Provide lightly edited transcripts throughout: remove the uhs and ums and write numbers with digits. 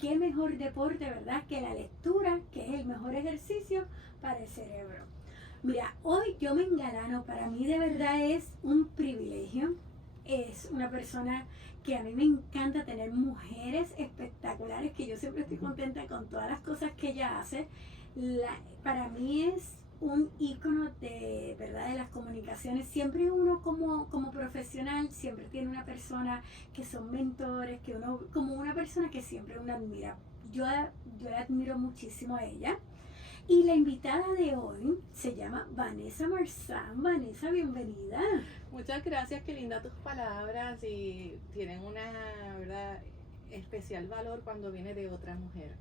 qué mejor deporte, ¿verdad?, que la lectura, que es el mejor ejercicio para el cerebro. Mira, hoy yo me engalano, para mí de verdad es un privilegio. Es una persona que a mí me encanta tener mujeres espectaculares, que yo siempre estoy contenta con todas las cosas que ella hace. Para mí es un ícono de, ¿verdad?, de las comunicaciones. Siempre uno como profesional siempre tiene una persona que son mentores, que uno, como una persona que siempre uno admira. Yo la admiro muchísimo a ella. Y la invitada de hoy se llama Vanessa Marzán. Vanessa, bienvenida. Muchas gracias, qué linda tus palabras y tienen una, ¿verdad?, especial valor cuando viene de otra mujer.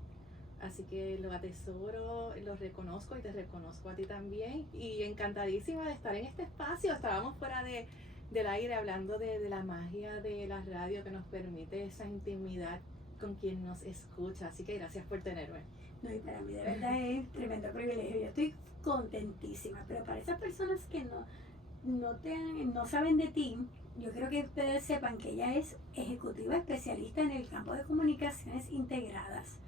Así que lo atesoro, lo reconozco y te reconozco a ti también. Y encantadísima de estar en este espacio. Estábamos fuera del aire hablando de la magia de la radio que nos permite esa intimidad con quien nos escucha. Así que gracias por tenerme. No, y para mí de verdad es tremendo privilegio. Yo estoy contentísima, pero para esas personas que no saben de ti, yo creo que ustedes sepan que ella es ejecutiva especialista en el campo de comunicaciones integradas.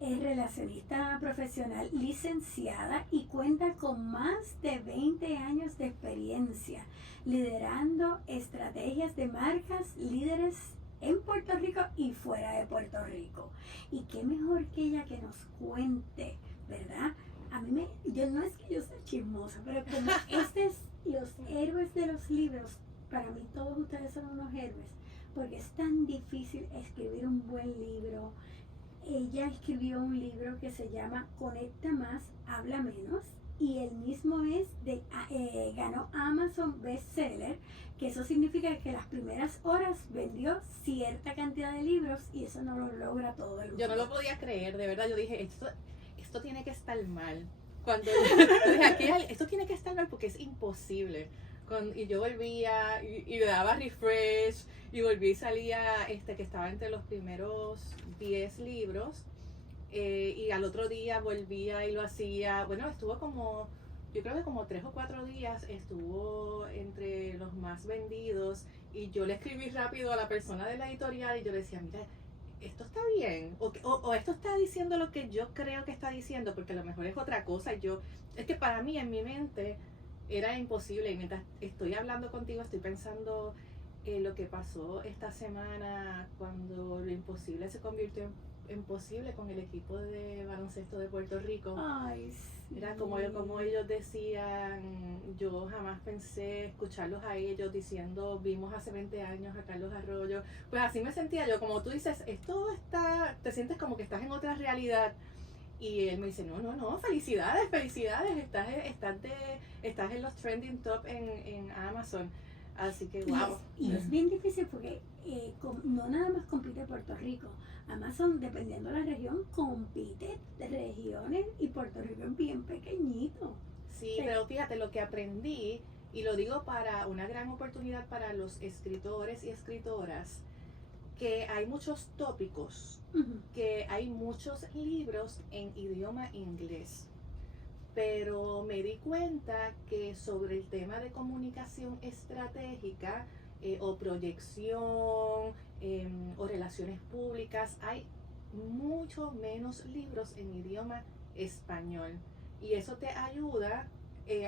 Es relacionista profesional licenciada y cuenta con más de 20 años de experiencia liderando estrategias de marcas líderes en Puerto Rico y fuera de Puerto Rico. Y qué mejor que ella que nos cuente, ¿verdad? Yo no es que yo sea chismosa, pero como los héroes de los libros, para mí todos ustedes son unos héroes, porque es tan difícil escribir un buen libro. Ella escribió un libro que se llama Conecta Más, Habla Menos, y el mismo ganó Amazon Bestseller, que eso significa que las primeras horas vendió cierta cantidad de libros y eso no lo logra todo el mundo. Yo no lo podía creer, de verdad, yo dije, esto tiene que estar mal. Cuando dije, esto tiene que estar mal porque es imposible. Y yo volvía y le daba refresh y volví y salía que estaba entre los primeros 10 libros y al otro día volvía y lo hacía. Bueno, yo creo que como 3 o 4 días estuvo entre los más vendidos y yo le escribí rápido a la persona de la editorial y yo le decía, mira, esto está bien o esto está diciendo lo que yo creo que está diciendo, porque a lo mejor es otra cosa. Es que para mí en mi mente era imposible y mientras estoy hablando contigo estoy pensando lo que pasó esta semana cuando lo imposible se convirtió en posible con el equipo de baloncesto de Puerto Rico. Ay, sí. Era como ellos decían, yo jamás pensé escucharlos a ellos diciendo, vimos hace 20 años a Carlos Arroyo. Pues así me sentía yo, como tú dices, te sientes como que estás en otra realidad. Y él me dice, no, felicidades, estás en los trending top en Amazon. Así que, wow. Y es bien difícil porque no nada más compite Puerto Rico. Amazon, dependiendo de la región, compite de regiones y Puerto Rico es bien pequeñito. Sí, pero fíjate lo que aprendí, y lo digo para una gran oportunidad para los escritores y escritoras, que hay muchos tópicos, que hay muchos libros en idioma inglés, pero me di cuenta que sobre el tema de comunicación estratégica o proyección o relaciones públicas hay mucho menos libros en idioma español y eso te ayuda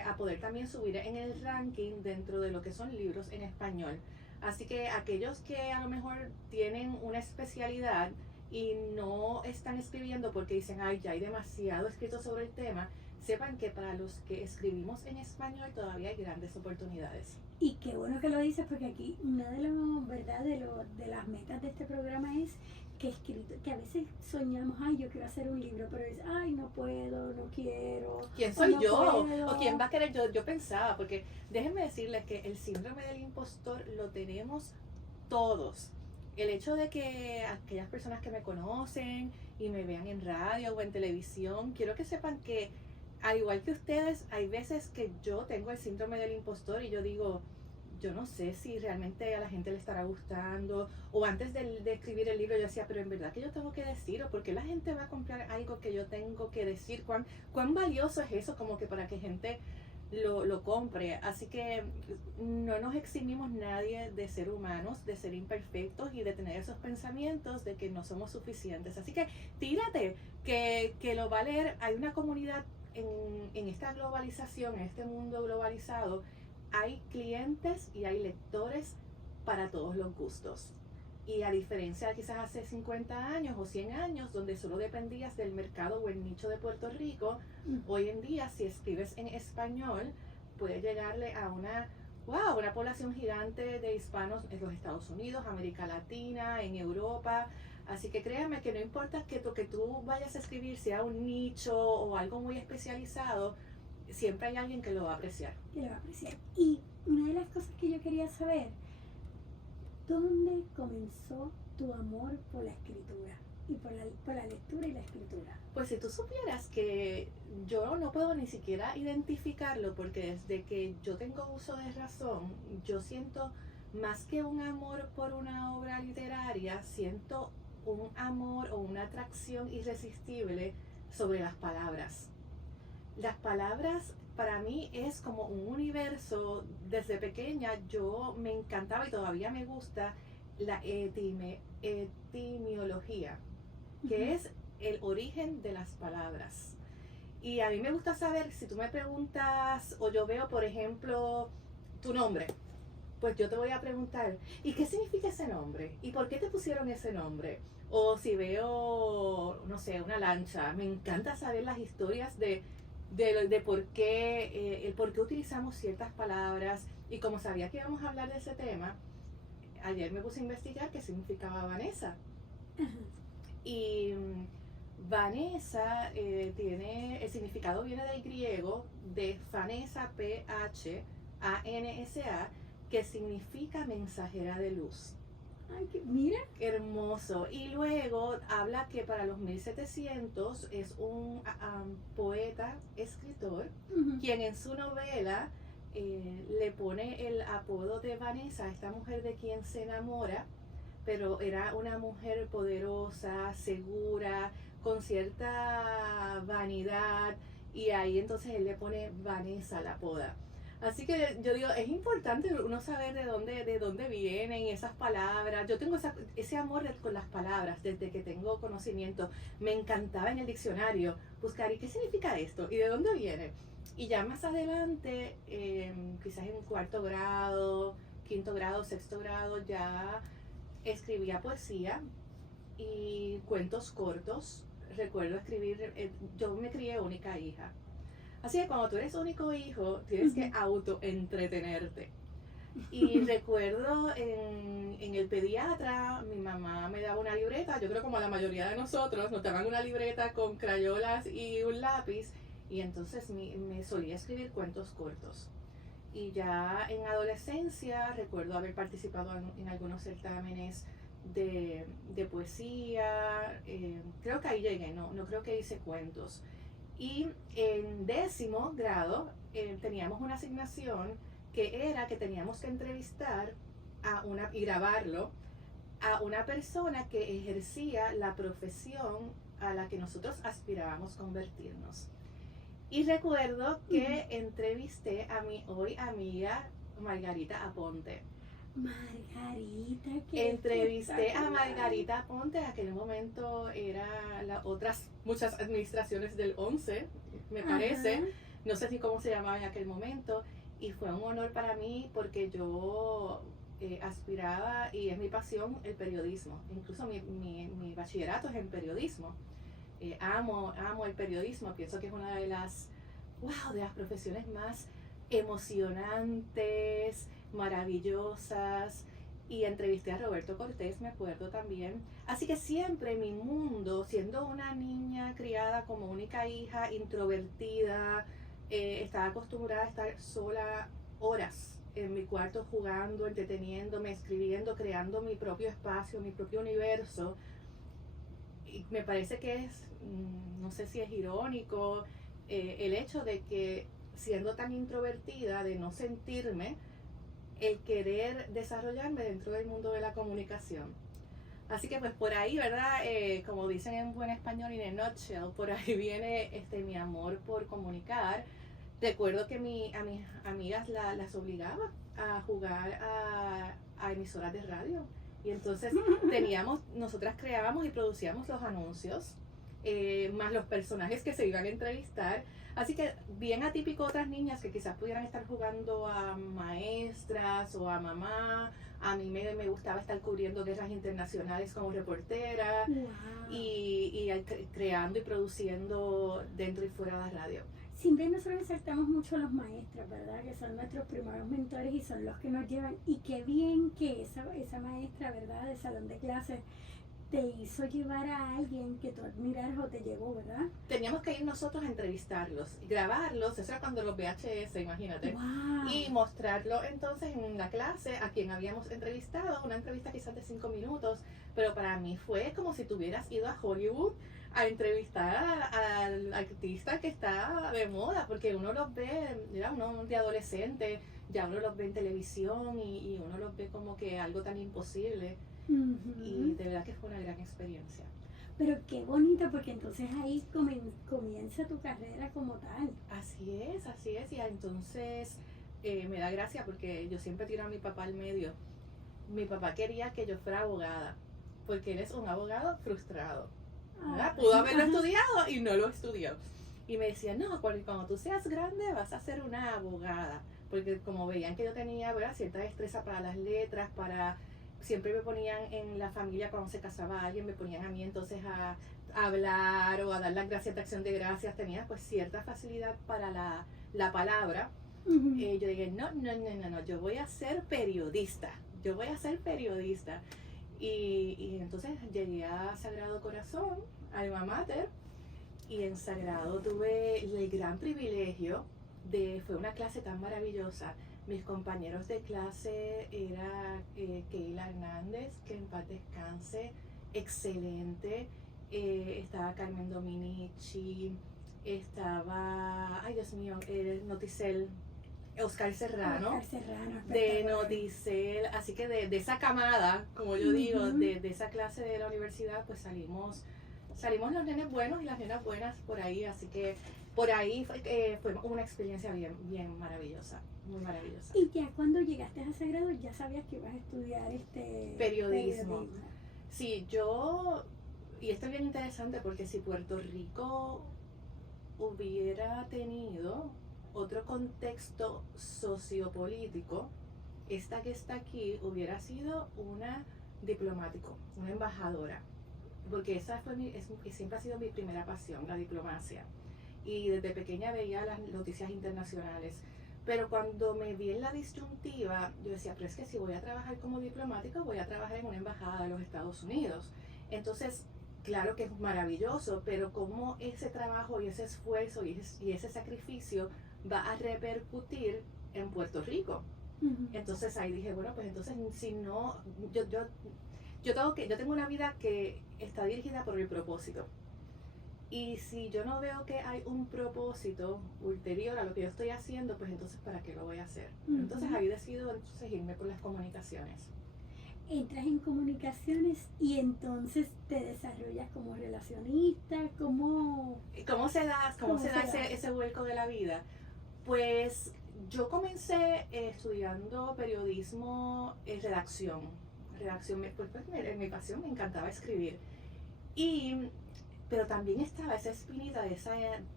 a poder también subir en el ranking dentro de lo que son libros en español. Así que aquellos que a lo mejor tienen una especialidad y no están escribiendo porque dicen, ay, ya hay demasiado escrito sobre el tema, sepan que para los que escribimos en español todavía hay grandes oportunidades. Y qué bueno que lo dices, porque aquí una de las metas de este programa es que a veces soñamos, ay, yo quiero hacer un libro, pero dices, ay, no puedo, no quiero. ¿Quién soy yo? Puedo. ¿O quién va a querer yo pensaba, porque déjenme decirles que el síndrome del impostor lo tenemos todos. El hecho de que aquellas personas que me conocen y me vean en radio o en televisión, quiero que sepan que al igual que ustedes, hay veces que yo tengo el síndrome del impostor y yo digo, yo no sé si realmente a la gente le estará gustando, o antes de escribir el libro yo decía, pero en verdad que yo tengo que decir, o por qué la gente va a comprar algo que yo tengo que decir, cuán valioso es eso, como que para que gente lo compre. Así que no nos eximimos nadie de ser humanos, de ser imperfectos y de tener esos pensamientos de que no somos suficientes. Así que tírate, que lo va a leer. Hay una comunidad en esta globalización, en este mundo globalizado, hay clientes y hay lectores para todos los gustos. Y a diferencia de quizás hace 50 años o 100 años, donde solo dependías del mercado o el nicho de Puerto Rico, hoy en día si escribes en español, puedes llegarle a una población gigante de hispanos en los Estados Unidos, América Latina, en Europa. Así que créanme que no importa que lo que tú vayas a escribir sea un nicho o algo muy especializado, siempre hay alguien que lo va a apreciar. Que lo va a apreciar. Y una de las cosas que yo quería saber, ¿dónde comenzó tu amor por la escritura? Y por la lectura y la escritura. Pues si tú supieras que yo no puedo ni siquiera identificarlo, porque desde que yo tengo uso de razón, yo siento más que un amor por una obra literaria, siento un amor o una atracción irresistible sobre las palabras. Las palabras para mí es como un universo. Desde pequeña yo me encantaba y todavía me gusta la etimología, que es el origen de las palabras. Y a mí me gusta saber, si tú me preguntas o yo veo, por ejemplo, tu nombre, pues yo te voy a preguntar, ¿y qué significa ese nombre? ¿Y por qué te pusieron ese nombre? O si veo, no sé, una lancha, me encanta saber las historias de por qué, el por qué utilizamos ciertas palabras. Y como sabía que íbamos a hablar de ese tema, ayer me puse a investigar qué significaba Vanessa. Y Vanessa tiene, el significado viene del griego, de Phanesa, P-H-A-N-S-A, que significa mensajera de luz. Ay, mira. Hermoso. Y luego habla que para los 1700 es un poeta, escritor, quien en su novela le pone el apodo de Vanessa, esta mujer de quien se enamora, pero era una mujer poderosa, segura, con cierta vanidad, y ahí entonces él le pone Vanessa, la apoda. Así que yo digo, es importante uno saber de dónde vienen esas palabras. Yo tengo ese amor con las palabras desde que tengo conocimiento. Me encantaba en el diccionario buscar, ¿y qué significa esto? ¿Y de dónde viene? Y ya más adelante, quizás en cuarto grado, quinto grado, sexto grado, ya escribía poesía y cuentos cortos. Recuerdo escribir, yo me crié única hija. Así que cuando tú eres único hijo, tienes que autoentretenerte. Y recuerdo en el pediatra, mi mamá me daba una libreta, yo creo como a la mayoría de nosotros, nos daban una libreta con crayolas y un lápiz, y entonces me solía escribir cuentos cortos. Y ya en adolescencia recuerdo haber participado en algunos certámenes de poesía, creo que ahí llegué, no creo que hice cuentos. Y en 10º grado teníamos una asignación que era que teníamos que entrevistar y grabarlo a una persona que ejercía la profesión a la que nosotros aspirábamos convertirnos. Y recuerdo que entrevisté a mi hoy amiga Margarita Aponte. Margarita, Entrevisté a Margarita Aponte, en aquel momento era las otras muchas administraciones del 11, me parece, no sé si cómo se llamaba en aquel momento, y fue un honor para mí porque yo aspiraba, y es mi pasión, el periodismo. Incluso mi bachillerato es en periodismo. Amo el periodismo, pienso que es una de las profesiones más emocionantes, maravillosas. Y entrevisté a Roberto Cortés, me acuerdo también. Así que siempre mi mundo, siendo una niña criada como única hija, introvertida, estaba acostumbrada a estar sola horas en mi cuarto jugando, entreteniéndome, escribiendo, creando mi propio espacio, mi propio universo. Y me parece que es, no sé si es irónico, el hecho de que siendo tan introvertida, de no sentirme, el querer desarrollarme dentro del mundo de la comunicación. Así que pues por ahí, ¿verdad? Como dicen en buen español, in a nutshell, por ahí viene mi amor por comunicar. Recuerdo que a mis amigas las obligaba a jugar a emisoras de radio. Y entonces nosotras creábamos y producíamos los anuncios, más los personajes que se iban a entrevistar. Así que bien atípico otras niñas que quizás pudieran estar jugando a maestras o a mamá. A mí me gustaba estar cubriendo guerras internacionales como reportera. Wow. Y creando y produciendo dentro y fuera de la radio. Siempre nosotros resaltamos mucho a los maestros, ¿verdad? Que son nuestros primeros mentores y son los que nos llevan. Y qué bien que esa maestra, ¿verdad? De salón de clases te hizo llevar a alguien que tú admiras o te llevó, ¿verdad? Teníamos que ir nosotros a entrevistarlos, grabarlos, eso era cuando los VHS, imagínate. Wow. Y mostrarlo entonces en la clase a quien habíamos entrevistado, una entrevista quizás de 5 minutos, pero para mí fue como si tú hubieras ido a Hollywood a entrevistar al artista que está de moda, porque uno los ve, mira, uno de adolescente, ya uno los ve en televisión y uno los ve como que algo tan imposible. Y de verdad que fue una gran experiencia. Pero qué bonito, porque entonces ahí comienza tu carrera como tal. Así es, y entonces me da gracia porque yo siempre tiro a mi papá al medio. Mi papá quería que yo fuera abogada, porque él es un abogado frustrado. Pudo haberlo estudiado y no lo estudió. Y me decía, no, porque cuando tú seas grande vas a ser una abogada. Porque como veían que yo tenía, ¿verdad?, cierta destreza para las letras, siempre me ponían en la familia cuando se casaba alguien, me ponían a mí entonces a hablar o a dar las gracias de acción de gracias. Tenía pues cierta facilidad para la palabra. Yo dije, no, yo voy a ser periodista. Y entonces llegué a Sagrado Corazón, alma mater, y en Sagrado tuve el gran privilegio fue una clase tan maravillosa. Mis compañeros de clase era Keila Hernández, que en paz descanse, excelente. Estaba Carmen Dominici, estaba, ay Dios mío, Noticel, Oscar Serrano de Noticel. Así que de esa camada, como yo digo, de esa clase de la universidad, pues salimos los nenes buenos y las nenas buenas por ahí. Así que por ahí fue una experiencia bien maravillosa, muy maravillosa. Y ya cuando llegaste a Sagrado ya sabías que ibas a estudiar periodismo. Sí, y esto es bien interesante porque si Puerto Rico hubiera tenido otro contexto sociopolítico, esta que está aquí hubiera sido una diplomático, una embajadora, porque esa siempre ha sido mi primera pasión, la diplomacia. Y desde pequeña veía las noticias internacionales. Pero cuando me vi en la disyuntiva, yo decía, pero es que si voy a trabajar como diplomático, voy a trabajar en una embajada de los Estados Unidos. Entonces, claro que es maravilloso, pero cómo ese trabajo y ese esfuerzo y ese sacrificio va a repercutir en Puerto Rico. Entonces ahí dije, bueno, pues entonces si no, yo tengo una vida que está dirigida por el propósito. Y si yo no veo que hay un propósito ulterior a lo que yo estoy haciendo, pues entonces ¿para qué lo voy a hacer? Entonces ahí decido irme por las comunicaciones. Entras en comunicaciones y entonces te desarrollas como relacionista, ¿cómo se da ese vuelco de la vida? Pues yo comencé estudiando periodismo, redacción, pues en mi pasión me encantaba escribir. Pero también estaba esa espinita de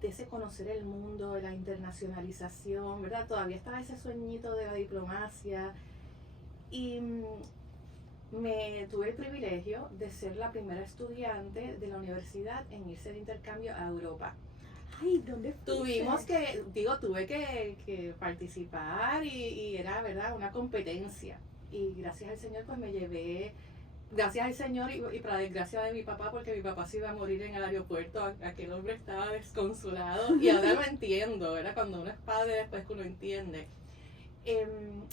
ese conocer el mundo, de la internacionalización, ¿verdad? Todavía estaba ese sueñito de la diplomacia. Y tuve el privilegio de ser la primera estudiante de la universidad en irse de intercambio a Europa. Ay, ¿dónde fuiste? Tuve que participar y era, ¿verdad?, una competencia. Y gracias al Señor, pues me llevé. Gracias al Señor y para desgracia de mi papá, porque mi papá se iba a morir en el aeropuerto, aquel hombre estaba desconsolado y ahora lo entiendo, ¿verdad? Cuando uno es padre después que uno entiende.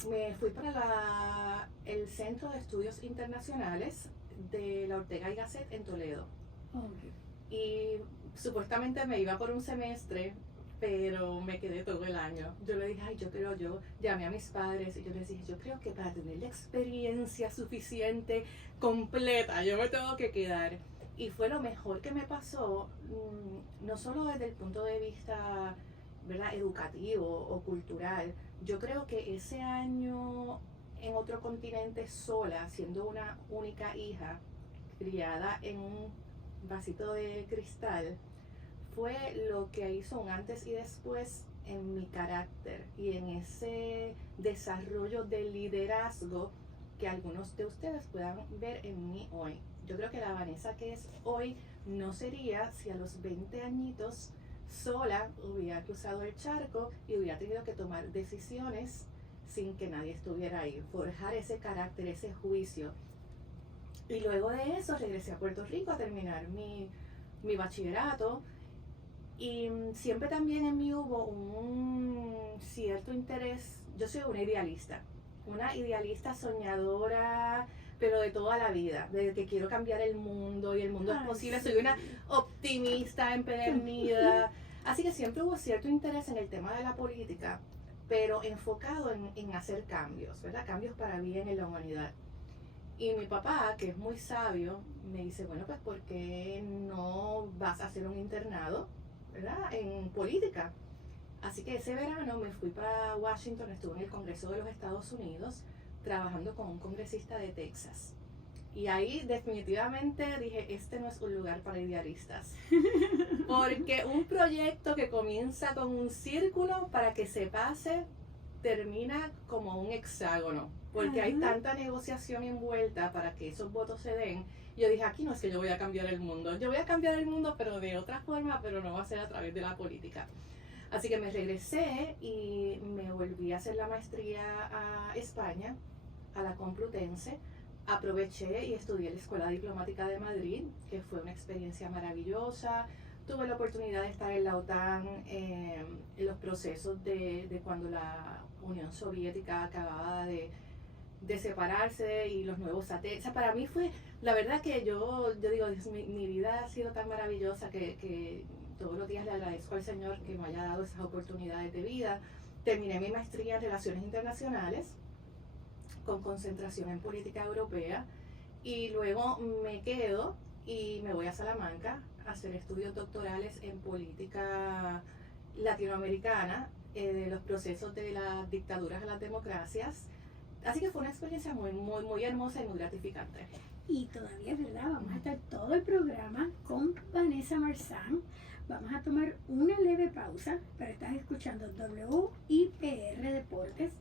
Me fui para el Centro de Estudios Internacionales de la Ortega y Gasset en Toledo. Okay. Y supuestamente me iba por un semestre, pero me quedé todo el año. Yo le dije, yo llamé a mis padres y yo les dije, yo creo que para tener la experiencia suficiente, completa, yo me tengo que quedar. Y fue lo mejor que me pasó, no solo desde el punto de vista ¿verdad?, educativo o cultural. Yo creo que ese año en otro continente sola, siendo una única hija, criada en un vasito de cristal, fue lo que hizo un antes y después en mi carácter y en ese desarrollo de liderazgo que algunos de ustedes puedan ver en mí hoy. Yo creo que la Vanessa que es hoy no sería si a los 20 añitos sola hubiera cruzado el charco y hubiera tenido que tomar decisiones sin que nadie estuviera ahí, forjar ese carácter, ese juicio. Y luego de eso regresé a Puerto Rico a terminar mi bachillerato. Y siempre también en mí hubo un cierto interés. Yo soy una idealista soñadora, pero de toda la vida, de que quiero cambiar el mundo y el mundo es posible. Sí. Soy una optimista empedernida. Así que siempre hubo cierto interés en el tema de la política, pero enfocado en hacer cambios, ¿verdad? Cambios para bien en la humanidad. Y mi papá, que es muy sabio, me dice, bueno, pues ¿por qué no vas a hacer un internado, ¿verdad?, en política? Así que ese verano me fui para Washington, estuve en el Congreso de los Estados Unidos trabajando con un congresista de Texas. Y ahí definitivamente dije, este no es un lugar para idealistas. Porque un proyecto que comienza con un círculo para que se pase, termina como un hexágono. Porque hay tanta negociación envuelta para que esos votos se den. Yo dije, aquí no es que yo voy a cambiar el mundo. Yo voy a cambiar el mundo, pero de otra forma, pero no va a ser a través de la política. Así que me regresé y me volví a hacer la maestría a España, a la Complutense. Aproveché y estudié en la Escuela Diplomática de Madrid, que fue una experiencia maravillosa. Tuve la oportunidad de estar en la OTAN, en los procesos de cuando la Unión Soviética acababa de separarse y los nuevos satélites. O sea, para mí fue, la verdad que yo digo, mi vida ha sido tan maravillosa que todos los días le agradezco al Señor que me haya dado esas oportunidades de vida. Terminé mi maestría en Relaciones Internacionales con concentración en política europea y luego me quedo y me voy a Salamanca a hacer estudios doctorales en política latinoamericana, de los procesos de las dictaduras a las democracias. Así que fue una experiencia muy, muy, muy hermosa y muy gratificante. Y todavía es verdad, vamos a estar todo el programa con Vanessa Marzán. Vamos a tomar una leve pausa, pero estás escuchando WIPR Deportes.